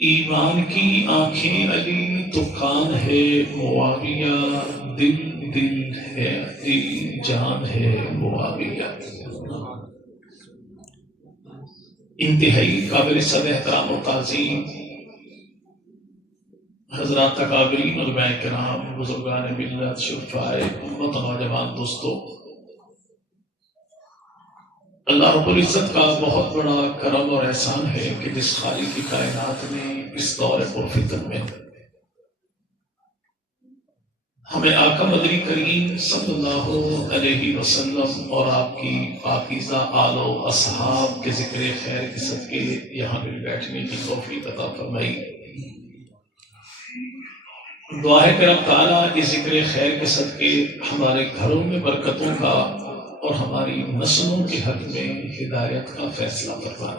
ایمان کی آنکھیں علی تو کان ہے معاویہ، دل دل ہے علی جان ہے معاویہ۔ انتہائی قابل صد احترام و تعظیم حضرات اکابرین علماء کرام، بزرگان ملت، شرفائے امت، نوجوان دوستو، اللہ رب العزت کا بہت بڑا کرم اور احسان ہے کہ جس خالق کی کائنات نے اس دور پرفتن میں ہمیں آقا مدنی کریم صلی اللہ علیہ وسلم اور آپ کی پاکیزہ آل و اصحاب کے ذکر خیر کے صدقے یہاں مل بیٹھنے کی توفیق عطا فرمائی۔ دعا ہے کہ رب تعالیٰ اس ذکر خیر کے صدقے ہمارے گھروں میں برکتوں کا اور ہماری نسلوں کے حق میں ہدایت کا فیصلہ فرما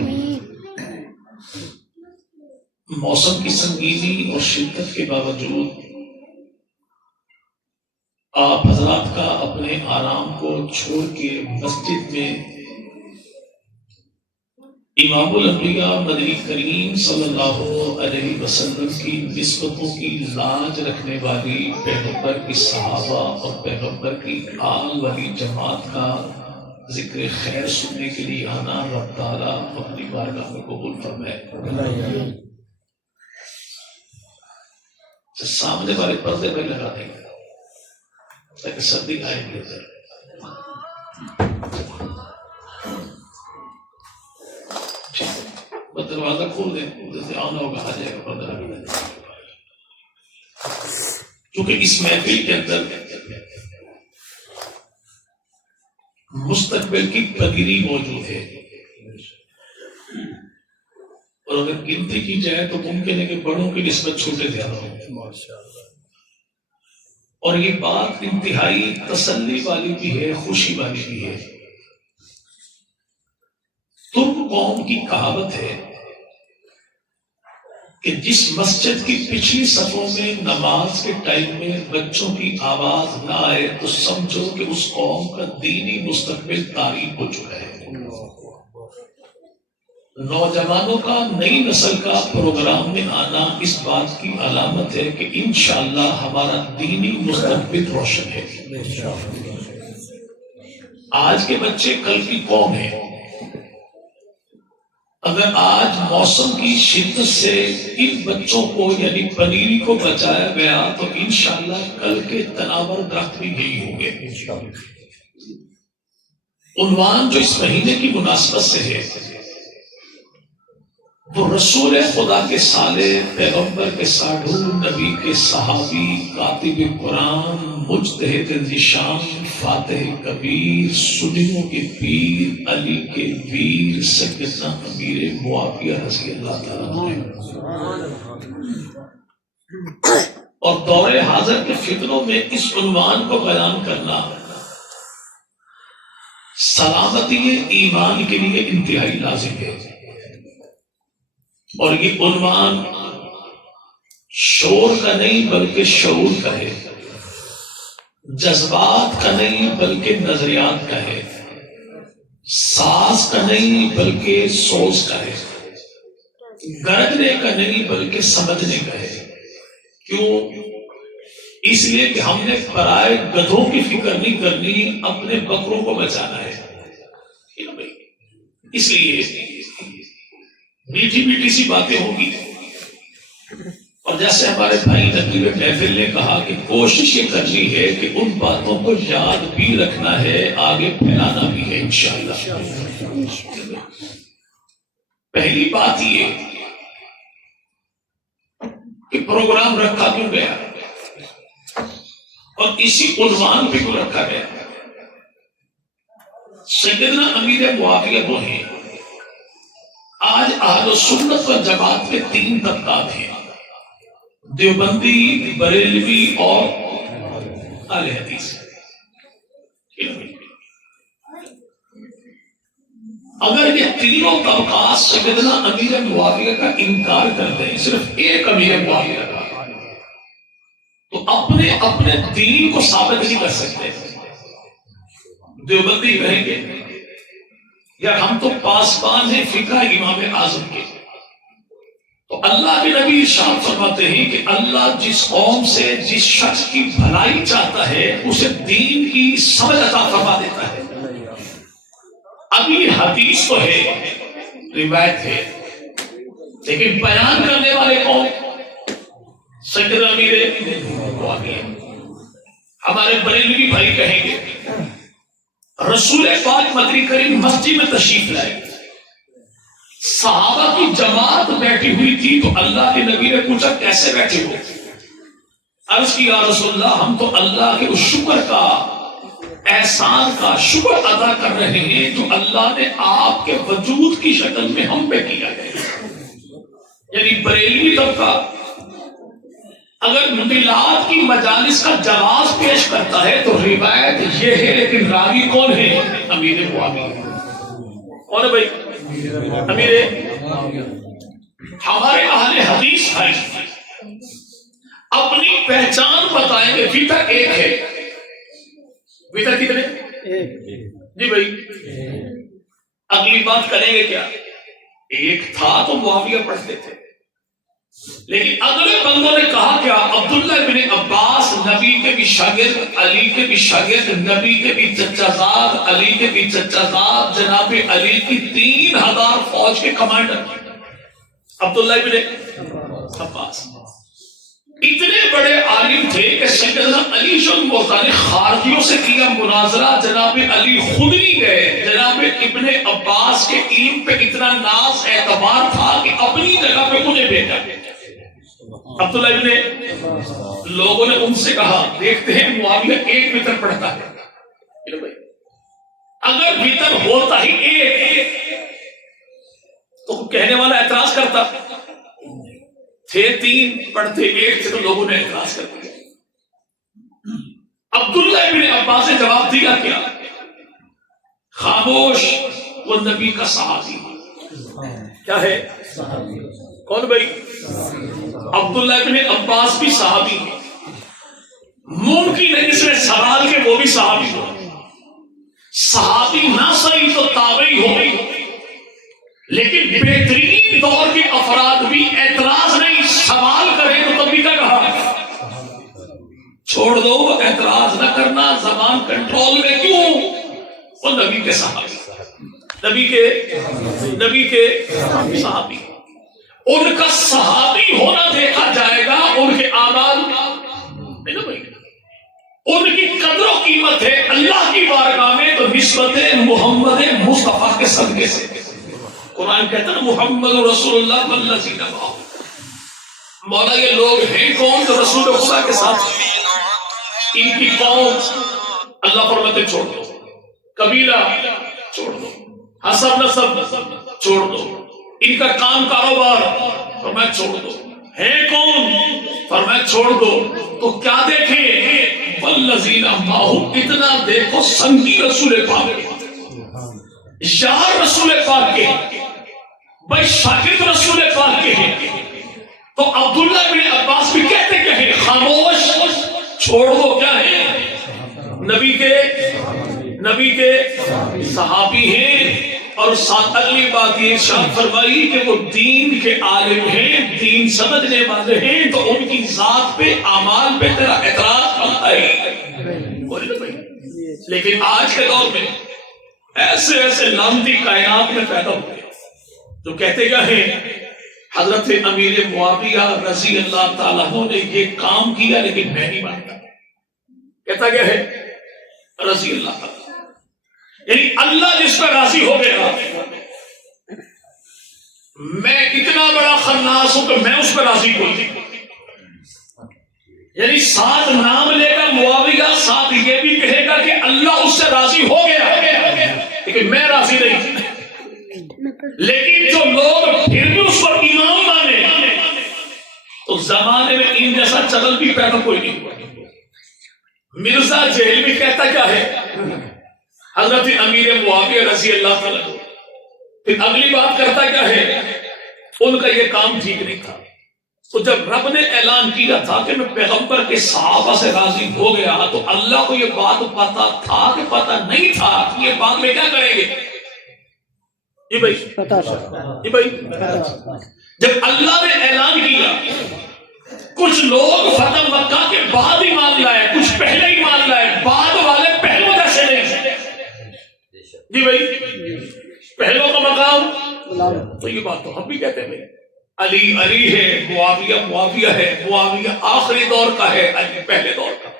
دے۔ موسم کی سنگینی اور شدت کے باوجود آپ حضرات کا اپنے آرام کو چھوڑ کے مسجد میں امام الانبیاء مدنی کریم صلی اللہ علیہ وسلم کی نسبتوں کی لاج رکھنے والی پیغمبر کی صحابہ اور پیغمبر کی آل والی جماعت کا ذکر خیر سننے کے لیے آنا رب تعالیٰ اپنی بارگاہ میں قبول فرمائے۔ سامنے والے پردے پہ لگا دیں تاکہ سردی آئے گی ادھر۔ بس دروازہ کھول دیں، ادھر سے آنا ہوگا، آ جائے گا پردہ لگا دیں۔ کیونکہ اس محفل کے اندر مستقبل کی پذیری موجود ہے، اور اگر گنتی کی جائے تو ممکن ہے کہ بڑوں کی نسبت چھوٹے زیادہ ہوں۔ اور یہ بات انتہائی تسلی والی بھی ہے، خوشی والی بھی ہے۔ ترک قوم کی کہاوت ہے کہ جس مسجد کی پچھلی صفوں میں نماز کے ٹائم میں بچوں کی آواز نہ آئے تو سمجھو کہ اس قوم کا دینی مستقبل تاریک ہو چکا ہے۔ نوجوانوں کا، نئی نسل کا پروگرام میں آنا اس بات کی علامت ہے کہ انشاءاللہ ہمارا دینی مستقبل روشن ہے۔ آج کے بچے کل کی قوم ہے۔ اگر آج موسم کی شدت سے ان بچوں کو یعنی پنیری کو بچایا گیا تو انشاءاللہ کل کے تناور درخت بھی یہی ہوں گے۔ عنوان جو اس مہینے کی مناسبت سے ہے وہ رسول خدا کے صالح، پیغمبر کے ساڈھو، نبی کے صحابی، کاتب قرآن، مجتہد ذیشان، فاتح کبیر، سنیوں کے پیر، علی کے ویر، سیدنا امیر معاویہ رضی اللہ تعالیٰ عنہ۔ اور دور حاضر کے فتنوں میں اس عنوان کو بیان کرنا سلامتی ایمان کے لیے انتہائی لازم ہے۔ اور یہ عنوان شور کا نہیں بلکہ شعور کا ہے، جذبات کا نہیں بلکہ نظریات کا ہے، ساز کا نہیں بلکہ سوز کا ہے، گرجنے کا نہیں بلکہ سمجھنے کا ہے۔ کیوں؟ اس لیے کہ ہم نے پرائے گدھوں کی فکر نہیں کرنی، اپنے بکروں کو بچانا ہے۔ اس لیے میٹھی میٹھی سی باتیں ہوں گی، اور جیسے ہمارے بھائی نقیب محفل نے کہا کہ کوشش یہ کرنی ہے کہ ان باتوں کو یاد بھی رکھنا ہے، آگے پھیلانا بھی ہے انشاءاللہ۔ پہلی بات یہ کہ پروگرام رکھا کیوں گیا اور اسی عنوان پہ کیوں رکھا گیا؟ سیدنا امیر معاویہ وہ ہیں۔ آج اہل سنت و جماعت کے تین طبقات ہیں، دیوبندی، بریلوی اور اہل حدیث۔ اگر یہ تینوں طبقات سیدنا امیر معاویہ کا انکار کر دیں، صرف ایک امیر معاویہ کا، تو اپنے اپنے دین کو ثابت نہیں کر سکتے۔ دیوبندی کہیں گے یا ہم تو پاسبان ہیں فقہ امام اعظم کے، تو اللہ کے نبی ارشاد فرماتے ہیں کہ اللہ جس قوم سے جس شخص کی بھلائی چاہتا ہے اسے دین کی سمجھ عطا فرما دیتا ہے. ابھی حدیث تو ہے، روایت ہے، لیکن بیان کرنے والے کون؟ سیدنا امیر معاویہ. ہمارے بریلوی بھائی کہیں گے رسول پاک مدنی کریم مسجد میں تشریف لائے، صحابہ کی جماعت بیٹھی ہوئی تھی تو اللہ کے نبی نے پوچھا کیسے بیٹھے ہو؟ عرض کی یا رسول اللہ ہم تو اللہ کے اس شکر کا، احسان کا شکر ادا کر رہے ہیں جو اللہ نے آپ کے وجود کی شکل میں ہم پہ کیا ہے. یعنی بریلوی طبقہ اگر میلاد کی مجالس کا جواز پیش کرتا ہے تو روایت یہ ہے، لیکن راوی کون ہے؟ امیر معاویہ. کون ہے بھائی؟ امیر. ہمارے اہل حدیث بھائی اپنی پہچان بتائیں گے. وطر ایک ہے. وطر کتنے؟ جی بھائی. اگلی بات کریں گے کیا؟ ایک تھا تو معاویہ پڑھتے تھے، لیکن اگلے بندوں نے کہا کیا؟ عبداللہ بن عباس نبی کے بھی شاگرد، علی کے بھی شاگرد، نبی کے بھی چچا زاد، علی کے بھی چچا زاد، جناب علی کی 3000 فوج کے کمانڈر عبداللہ بن عباس. اتنے بڑے عالم تھے کہ سیدنا علی شمع نے خارجیوں سے کیا مناظرہ، جناب علی خود نہیں گئے. جناب ابن عباس کے علم پہ اتنا ناز اعتبار تھا کہ اپنی جگہ پہ مجھے بھیجا. عبداللہ ابن، لوگوں نے ان سے کہا دیکھتے ہیں معاویہ ایک وطر پڑھتا ہے. اگر وطر ہوتا ہی ایک تو کہنے والا اعتراض کرتا، تھے 3 پڑھتے ایک تھے تو لوگوں نے اعتراض کر دیا. عبداللہ ابن عباس نے جواب دیا کیا؟ خاموش، وہ نبی کا صحابی. کیا ہے؟ کون بھائی؟ عبداللہ ابن عباس بھی صحابی ہے. ممکن ہے اس میں سوال کے وہ بھی صحابی ہو. صحابی نہ صحیح تو تابعی ہو گئی، لیکن بہترین دور کے افراد بھی اعتراض نہیں سوال کریں تو تبھی کا کہا چھوڑ دو، اعتراض نہ کرنا، زبان کنٹرول میں. کیوں؟ وہ نبی کے صحابی، نبی کے صحابی. ان کا صحابی ہونا دیکھا جائے گا، ان کے اعمال ان کی قدر و قیمت ہے اللہ کی بارگاہ میں تو نسبت محمد مصطفیٰ کے صدقے سے. قرآن کہتا ہے محمد رسول اللہ والذین معہ. مولا یہ لوگ ہیں کون جو رسول خدا کے ساتھ؟ ان کی قوم اللہ فرماتے چھوڑ دو، قبیلہ چھوڑ دو، حسب نسب چھوڑ دو، ان کا کام کاروبار فرمایا چھوڑ دو. ہے کون؟ فرمایا چھوڑ دو. تو کیا دیکھیں؟ والذین معہ. اتنا دیکھو سنگی رسول پاک، یار رسول پاک کے، بھائی شاگرد رسول پاک کے ہیں. تو عبداللہ بن عباس بھی کہتے کہ ہیں خاموش، چھوڑ دو. کیا ہے؟ نبی کے صحابی ہیں. اور ساتھ اگلی بات یہ ارشاد فرمائی کہ وہ دین کے عالم ہیں، دین سمجھنے والے ہیں، تو ان کی ذات پہ اعمال پہ تیرا اعتراض کرتا ہے. لیکن آج کے دور میں ایسے لامتی کائنات میں پیدا ہوئے جو کہتے کیا ہیں حضرت امیر معاویہ رضی اللہ تعالیٰ نے یہ کام کیا لیکن میں نہیں مانتا. کہتا کیا ہے؟ رضی اللہ تعالیٰ، یعنی اللہ جس پر راضی ہو گیا. میں اتنا بڑا خناس ہوں کہ میں اس پر راضی کوئی، یعنی ساتھ نام لے گا معاویہ، ساتھ یہ بھی کہے گا کہ اللہ اس سے راضی ہو گیا لیکن میں راضی نہیں. لیکن جو لوگ پھر بھی اس پر امام مانے تو زمانے میں ان جیسا چلل بھی پیدا کوئی نہیں ہوا. مرزا جیل بھی کہتا کیا ہے؟ حضرت امیر معاویہ رضی اللہ تعالیٰ. پھر اگلی بات کرتا کیا ہے؟ ان کا یہ کام ٹھیک نہیں تھا. تو جب رب نے اعلان کیا تھا کہ میں پیغمبر کے صحابہ سے راضی ہو گیا تو اللہ کو یہ بات پتا تھا کہ پتا نہیں تھا کہ یہ بات میں کیا کریں گے. جی بھائی جی بھائی جب اللہ نے اعلان کیا کچھ لوگ فتح مکہ کے بعد ہی مان لائے، کچھ پہلے ہی مان لائے، بعد والے پہلو جیسے نہیں. جی بھائی پہلو کا مقام تو یہ بات تو ہم بھی کہتے ہیں علی علی ہے، معاویہ معاویہ ہے، معاویہ آخری دور کا ہے، علی پہلے دور کا ہے.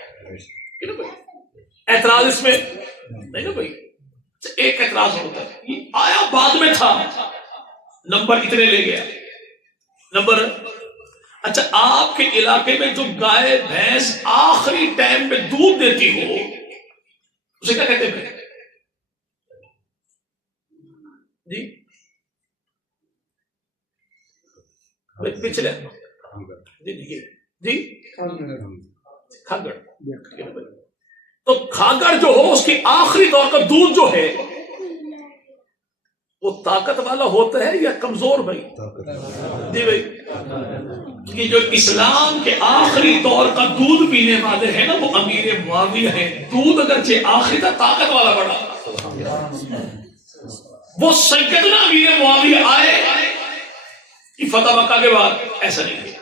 اعتراض اس میں نہیں نا بھائی. ایک اعتراض ہوتا ہے یہ آیا بعد میں تھا، نمبر اتنے لے گیا نمبر. اچھا آپ کے علاقے میں جو گائے بھینس آخری ٹائم میں دودھ دیتی ہو اسے کیا کہتے ہیں جی؟ پچھلے جی کھاگڑ. تو کھاگڑ جو ہو اس کی آخری دور کا دودھ جو ہے وہ طاقت والا ہوتا ہے یا کمزور بھائی؟ جی بھائی کہ جو اسلام کے آخری دور کا دودھ پینے والے ہیں نا وہ امیر معاویہ ہیں. دودھ اگرچہ آخری کا طاقت والا بڑا، وہ سیدنا امیر معاویہ آئے کہ فتح مکہ کے بعد ایسا نہیں ہے،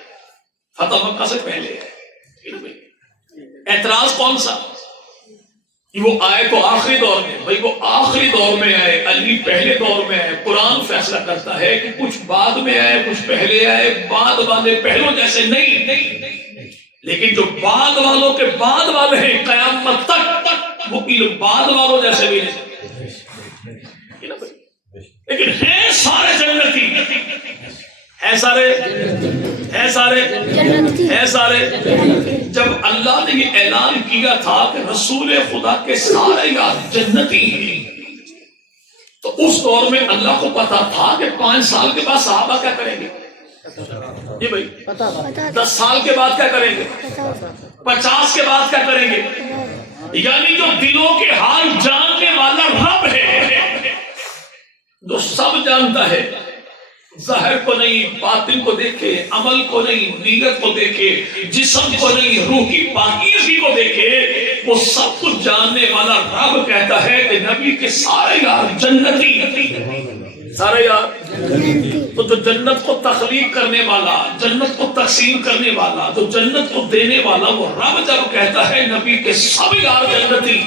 فتح مکہ سے پہلے ہے. اعتراض کون سا؟ وہ آئے تو آخری دور میں. بھائی وہ آخری دور میں آئے، علی پہلے دور میں آئے. قرآن فیصلہ کرتا ہے کہ کچھ بعد میں آئے کچھ پہلے آئے، بعد والے پہلو جیسے نہیں. لیکن جو بعد والوں کے بعد والے ہیں قیامت تک وہ بعد والوں جیسے بھی نہیں. لیکن ہیں سارے جنتی، ہیں سارے ہیں سارے ہیں سارے. جب اللہ نے یہ اعلان کیا تھا کہ رسول خدا کے سارے یار جنتی ہیں تو اس دور میں اللہ کو پتا تھا کہ 5 سال کے بعد صحابہ کیا کریں گے. جی بھائی 10 سال کے بعد کیا کریں گے، 50 کے بعد کیا کریں گے. یعنی جو دلوں کے حال جاننے والا رب ہے، جو سب جانتا ہے، ظاہر کو نہیں باطن کو دیکھے، عمل کو نہیں نیت کو دیکھے، جسم کو نہیں روح کی پاکیزگی کو دیکھے، وہ سب کچھ جاننے والا رب کہتا ہے کہ نبی کے سارے یار جنتی، سارے یار. تو جو جنت کو تخلیق کرنے والا، جنت کو تقسیم کرنے والا، جو جنت کو دینے والا وہ رب جب کہتا ہے نبی کے سب یار جنتی،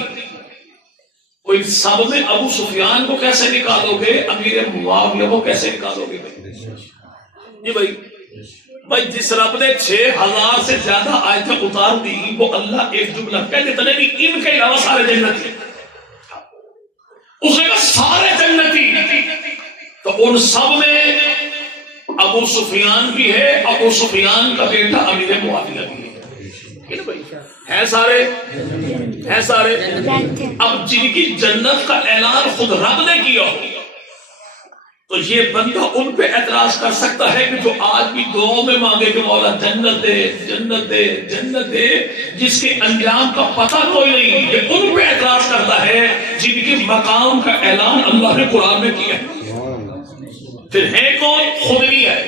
کوئی سب میں ابو سفیان کو کیسے نکالو گے، امیر معاویہ کو کیسے نکالو گے جی بھائی. بھائی جس رب نے 6000 سے زیادہ آیتیں اتار دی وہ اللہ ایک جملہ کہہ دیتا نہیں ان کے علاوہ سارے جنتی، اس نے کہا سارے جنتی. تو ان سب میں ابو سفیان بھی ہے، ابو سفیان کا بیٹا امیر معاویہ بھی ہے سارے ہیں سارے. اب جن کی جنت کا اعلان خود رب نے کیا ہو تو یہ بندہ ان پہ اعتراض کر سکتا ہے کہ جو آج بھی دعاؤں میں مانگے کہ مولا جنت دے جنت دے جنت دے، جس کے انجام کا پتہ کوئی نہیں، یہ ان پہ اعتراض کرتا ہے جن کے مقام کا اعلان اللہ نے قرآن میں کیا ہے. پھر ہے کون؟ خود نہیں ہے،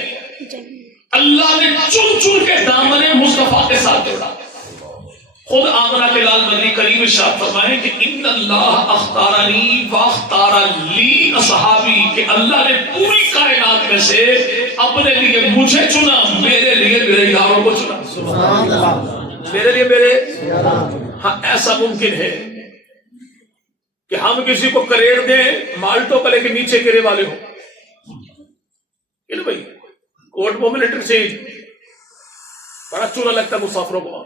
اللہ نے چن چن کے دامن مصطفیٰ کے ساتھ جوڑا. خود آمنہ کے لال مدنی کریم ارشاد فرمائے کہ ان اللہ اختارنی واختار لی اصحابی، کہ اللہ نے پوری کائنات میں سے اپنے لیے مجھے چنا، میرے لیے میرے یاروں کو چنا. سبحان اللہ. میرے لیے میرے ہاں ایسا ممکن ہے کہ ہم کسی کو کریڑ دیں مالٹو کا لیکن نیچے گرے والے ہوں. بھائی کوٹ مومنٹر سے بڑا چورا لگتا ہے مسافروں کو،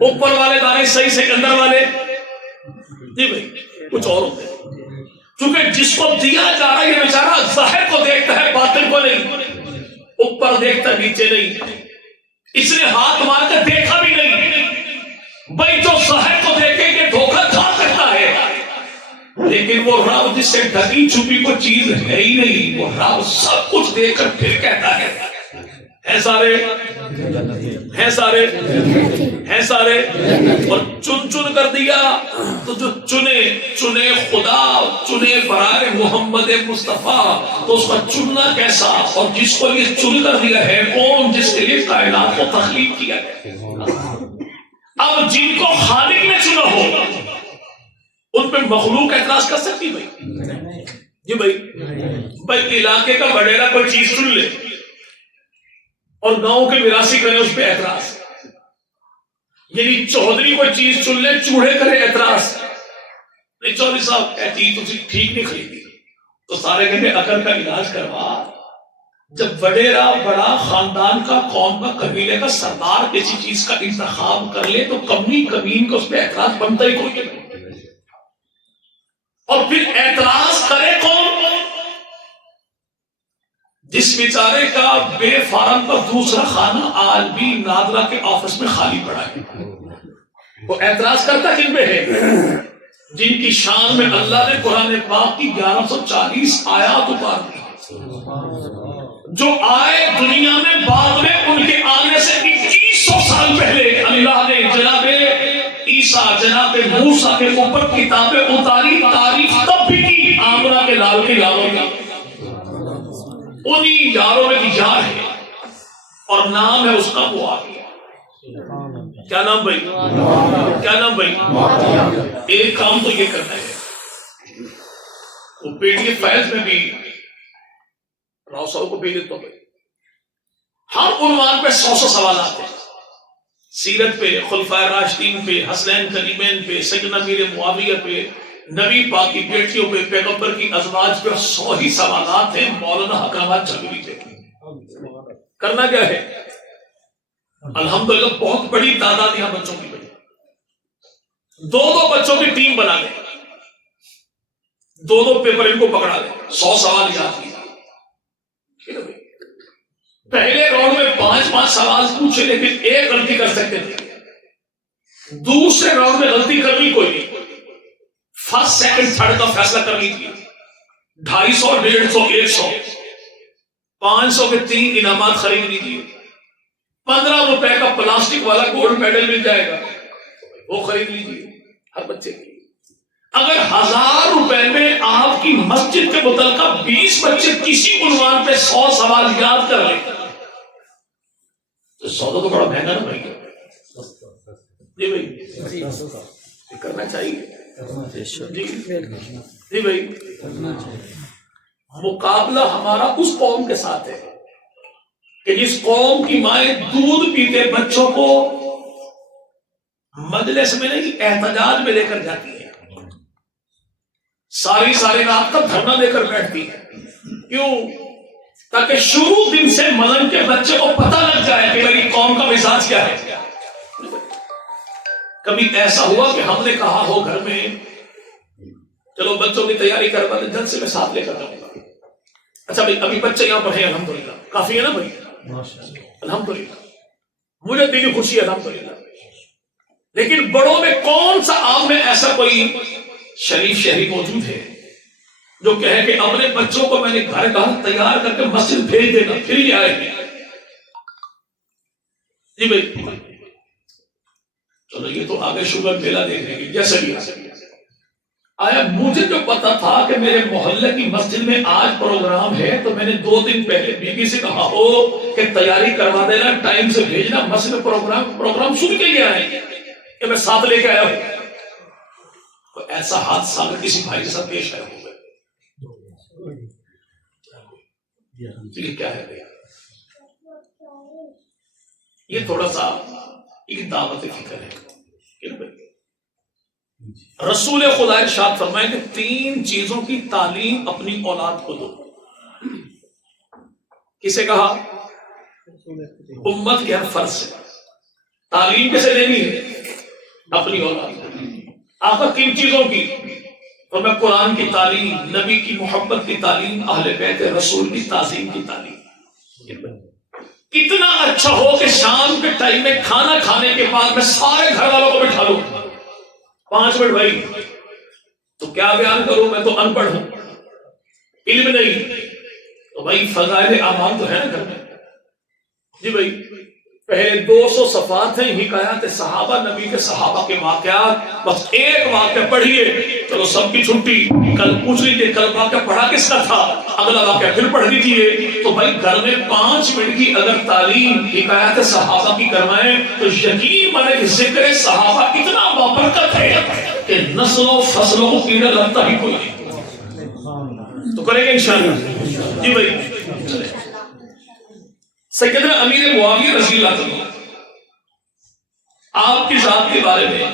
اوپر والے دانے صحیح سے اندر والے جی بھائی کچھ اور ہوتے ہیں. چونکہ جس کو دیا جا رہا ہے یہ بیچارہ ظاہر کو دیکھتا ہے باطن کو نہیں، اوپر دیکھتا نیچے نہیں، اس نے ہاتھ مار کر دیکھا بھی نہیں. بھائی جو ظاہر کو دیکھے یہ دھوکہ کھا سکتا ہے، لیکن وہ رب جس سے ڈھکی چھپی کوئی چیز ہے ہی نہیں، وہ رب سب کچھ دیکھ کر پھر کہتا ہے سارے ہیں سارے ہیں سارے. اور چن چن کر دیا تو جو چنے چنے خدا چنے برائے محمد مصطفیٰ، تو اس کا چننا کیسا، اور جس کو یہ چن کر دیا ہے کون؟ جس کے لیے کائنات کو تخلیق کیا ہے. اب جن کو خالق نے چنا ہو ان پہ مخلوق اعتراض کر سکتی بھائی جی بھائی علاقے کا وڈیرا کوئی چیز چن لے اور گاؤں کے میراثی کرے اس پہ اعتراض، یعنی چودھری کوئی چیز چن لے چوڑے کرے اعتراض، نہیں چودھری صاحب اے چیز تسی ٹھیک نہیں خریدی، تو سارے کہتے عقل کا علاج کروا۔ جب وڈیرا بڑا خاندان کا، قوم کا، قبیلے کا سردار کسی چیز کا انتخاب کر لے تو کمی کمین کو اس پہ اعتراض بنتا ہی کوئی نہیں، اور پھر اعتراض کرے کون؟ جس بیچارے کا بے فارم کا دوسرا خانہ آج بھی نادرا کے آفس میں خالی پڑا ہے، وہ اعتراض کرتا کن پہ ہے؟ جن کی شان میں اللہ نے قرآن پاک کی 1140 آیات اتار دی، جو آئے دنیا میں بعد میں ان کے آنے سے 2100 سال پہلے اللہ نے جناب عیسیٰ جناب موسیٰ کے اوپر کتابیں اتاری، تعریف تب بھی کی آمنہ کے لال کے یاروں کی، انہی یاروں میں کی یار ہے اور نام ہے اس کا معاویہ۔ کیا نام بھائی؟ کیا نام بھائی؟ ایک کام تو یہ کرنا ہے، وہ پی ڈی ایف فائلز میں بھی راؤ صاحب کو بھیج دیتا ہوں، ہر عنوان پہ 100 سوالات ہیں، سیرت پہ، خلفائے راشدین پہ، حسنین کریمین پہ، سیدنا امیر معاویہ پہ، نبی پاک کی بیٹیوں پہ، پیغمبر کی ازواج پہ 100 ہی سوالات ہیں۔ مولانا حکامات جھگڑی تھے، کرنا کیا ہے؟ الحمدللہ بہت بڑی تعداد یہاں بچوں کی بڑی، دو بچوں کی ٹیم بنا لیں، دو پیپر ان کو پکڑا لیں، 100 سوال یاد کیا۔ پہلے راؤنڈ میں 5 سوال پوچھے لیکن ایک غلطی کر سکتے تھے، دوسرے راؤنڈ میں غلطی کرنی کوئی نہیں، فرسٹ سیکنڈ تھرڈ کا فیصلہ کر لیجیے، 250 150 100 500 کے 3 انعامات خرید لیجیے، 15 روپے کا پلاسٹک والا گولڈ میڈل مل جائے گا، وہ خرید لیجیے ہر بچے کے۔ اگر 1000 روپے میں آپ کی مسجد کے متعلقہ 20 بچے کسی عنوان پہ 100 سوال یاد کر لیں تو سودا تو بڑا مہنگا نہ بھائی، جی بھائی کرنا چاہیے، جی بھائی مقابلہ ہمارا اس قوم کے ساتھ ہے کہ جس قوم کی مائیں دودھ پیتے بچوں کو مجلس میں نہیں احتجاج میں لے کر جاتی ہے، ساری رات کا دھرنا دے کر بیٹھتی ہے، کیوں؟ تاکہ شروع دن سے مدن کے بچے کو پتہ لگ جائے کہ میری قوم کا مزاج کیا ہے۔ کبھی ایسا ہوا کہ ہم نے کہا ہو گھر میں چلو بچوں کی تیاری کروا دیں، جلد سے میں ساتھ لے کر جاؤں گا، اچھا بھائی ابھی بچے یہاں پر ہیں الحمدللہ، کافی ہے نا بھائی، الحمدللہ مجھے دلی خوشی ہے الحمدللہ، لیکن بڑوں میں کون سا آپ میں ایسا کوئی شریف شہری موجود ہے جو کہے کہ اپنے بچوں کو میں نے گھر گھر تیار کر کے مسجد بھیج دینا پھر یہ آئے گے؟ جی بھائی چلو یہ تو آگے شوگر میلہ دیکھنے کی جیسے بھی آیا، مجھے جو پتا تھا کہ میرے محلے کی مسجد میں آج پروگرام ہے تو میں نے 2 دن پہلے بیوی سے کہا ہو کہ تیاری کروا دینا، ٹائم سے بھیجنا، مسجد میں پروگرام سن کے گیا ہے کہ میں ساتھ لے کے آیا ہوں۔ ایسا حادثہ اگر کسی بھائی کے ساتھ پیش آیا ہوگا کیا ہے بھیا؟ یہ تھوڑا سا ایک دعوت فکر ہے۔ رسول خدا ارشاد فرمائے کہ 3 چیزوں کی تعلیم اپنی اولاد کو دو۔ کسے کہا؟ امت کے ہر فرد سے تعلیم کیسے دینی ہے؟ اپنی اولاد کو۔ آخر کن چیزوں کی؟ اور میں قرآن کی تعلیم، نبی کی محبت کی تعلیم، اہل بیت رسول کی تعظیم کی تعلیم۔ کتنا اچھا ہو کہ شام کے ٹائم میں کھانا کھانے کے بعد میں سارے گھر والوں کو بٹھا لوں، 5 منٹ بھائی تو کیا بیان کروں، میں تو ان پڑھ ہوں، علم نہیں، تو بھائی فضائل اعمال تو ہے نا گھر میں۔ جی بھائی پہلے 200 صفحات ہیں حکایات صحابہ، نبی کے صحابہ کے واقعات، بس ایک واقعہ پڑھیے، چلو سب کی چھٹی، کل پوچھ لیجیے کل واقعہ پڑھا کس کا تھا، اگلا واقعہ پھر پڑھ دیجیے۔ تو بھائی گھر میں 5 منٹ کی اگر تعلیم حکایات صحابہ کی کروائیں تو یقین مانے کہ ذکر صحابہ اتنا بابرکت ہے کہ نسلوں فصلوں کو کیڑا لگتا ہی کوئی نہیں۔ تو کریں گے انشاءاللہ؟ جی بھائی چلے. سیدنا امیر معاویہ رضی اللہ عنہ آپ کی ذات کے بارے میں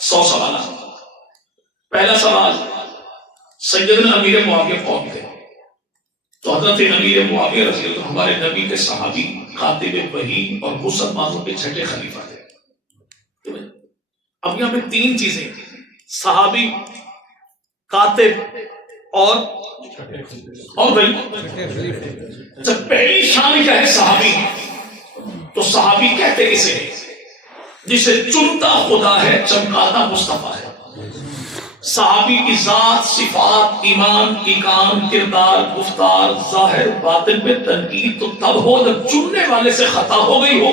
100 سوالات. پہلا سوال، سیدنا امیر معاویہ کون تھے؟ تو حضرت امیر معاویہ رضی اللہ عنہ ہمارے نبی کے صحابی، کاتب وحی اور مسلمانوں کے چھٹے خلیفہ تھے. اب یہاں پہ 3 چیزیں، صحابی، کاتب اور بھائی. جب پہلی شان کیا ہے صحابی، تو صحابی کہتے کسے جسے چنتا خدا ہے، چمکاتا مصطفیٰ ہے. صحابی کی ذات، صفات، ایمان، ایقان، کردار، گفتار، ظاہر باطن میں تنقید تو تب ہو جب چننے والے سے خطا ہو گئی ہو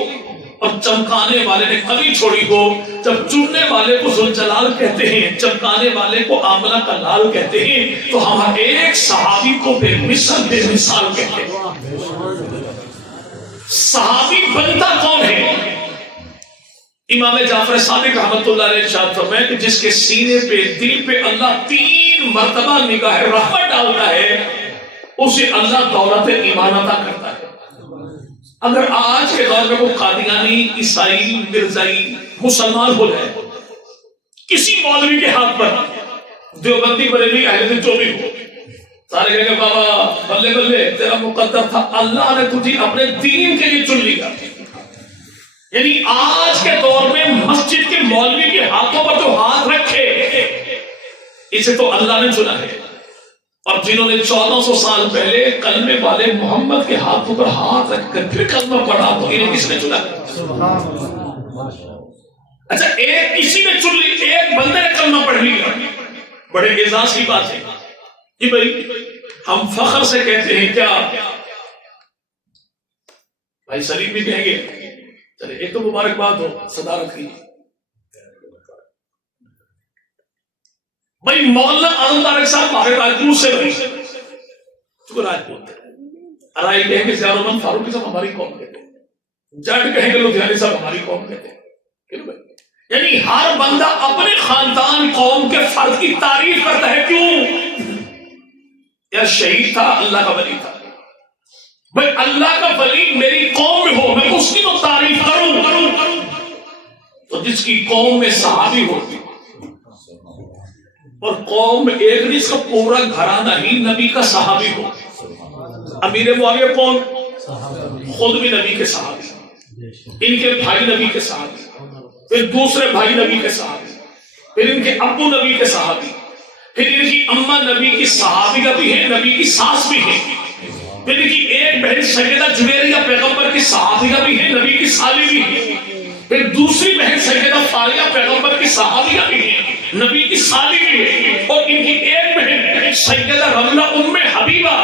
اور چمکانے والے نے کمی چھوڑی ہو. جب چننے والے کو ذوالجلال کہتے ہیں، چمکانے والے کو آمنہ کا لال کہتے ہیں، تو ہم ایک صحابی کو بے مثال کہتے ہیں. صحابی بنتا کون ہے؟ امام جعفر صادق رحمۃ اللہ علیہ ارشاد فرمائے کہ جس کے سینے پہ، دل پہ اللہ 3 مرتبہ نگاہ رحمت ڈالتا ہے، اسے اللہ دولت ایمان عطا کرتا ہے. اگر آج کے دور میں وہ قادیانی، عیسائی، مرزائی مسلمان ہو جائے، کسی مولوی کے ہاتھ پر، دیوبندی، بریلوی، اہل حدیث جو بھی ہو، سارے کہیں گے بابا بلے بلے تیرا مقدر تھا، اللہ نے تجھے اپنے دین کے لیے چن لیا. یعنی آج کے دور میں مسجد کے مولوی کے ہاتھوں پر جو ہاتھ رکھے، اسے تو اللہ نے چنا ہے. اور جنہوں نے 1400 سال پہلے کلمے والے محمد کے ہاتھوں پر ہاتھ رکھ کر پھر کلمہ پڑھا، تو انہیں کس نے چنا؟ اچھا، ایک کسی نے چن لی، ایک بندے نے کلمہ پڑھ لیا، بڑے اعزاز کی بات ہے. جی بھائی ہم فخر سے کہتے ہیں، کیا بھائی سلیم بھی کہیں گے؟ چلے ایک تو مبارکباد ہو صدارت کی. بھائی مولانا اعظم طارق صاحب ہمارے راجپوت سے بھائی، چونکہ راجپوت ارائی کہیں گے زیادہ من فاروقی صاحب ہماری قوم کہتے ہیں، جٹ کہیں گے لدھیانی صاحب ہماری قوم کہتے ہیں. یعنی ہر بندہ اپنے خاندان قوم کے فرد کی تعریف کرتا ہے. کیوں؟ یا شہید تھا، اللہ کا ولی تھا. بھائی اللہ کا ولی میری قوم میں ہو، میں اس کی تو تعریف کروں. تو جس کی قوم میں صحابی ہو، اور قوم میں ایک نہیں، اس کا پورا گھرانہ ہی نبی کا صحابی ہو. امیر معاویہ کون؟ خود بھی نبی کے صحابی، ان کے بھائی نبی کے صحابی، پھر دوسرے بھائی نبی کے صحابی، پھر ان کے ابو نبی کے صحابی، پھر ان کی اماں نبی کی صحابیہ بھی ہے، نبی کی ساس بھی ہے، پھر ان کی ایک بہن سیدہ جویریہ پیغمبر کی صحابیہ بھی ہے، نبی کی سالی بھی ہے، پھر دوسری بہن سیدہ فاریہ پیغمبر کی صحابیہ بھی ہے، نبی کی سالی بھی ہے، اور ان کی ایک بہن سیدہ رملہ ام حبیبہ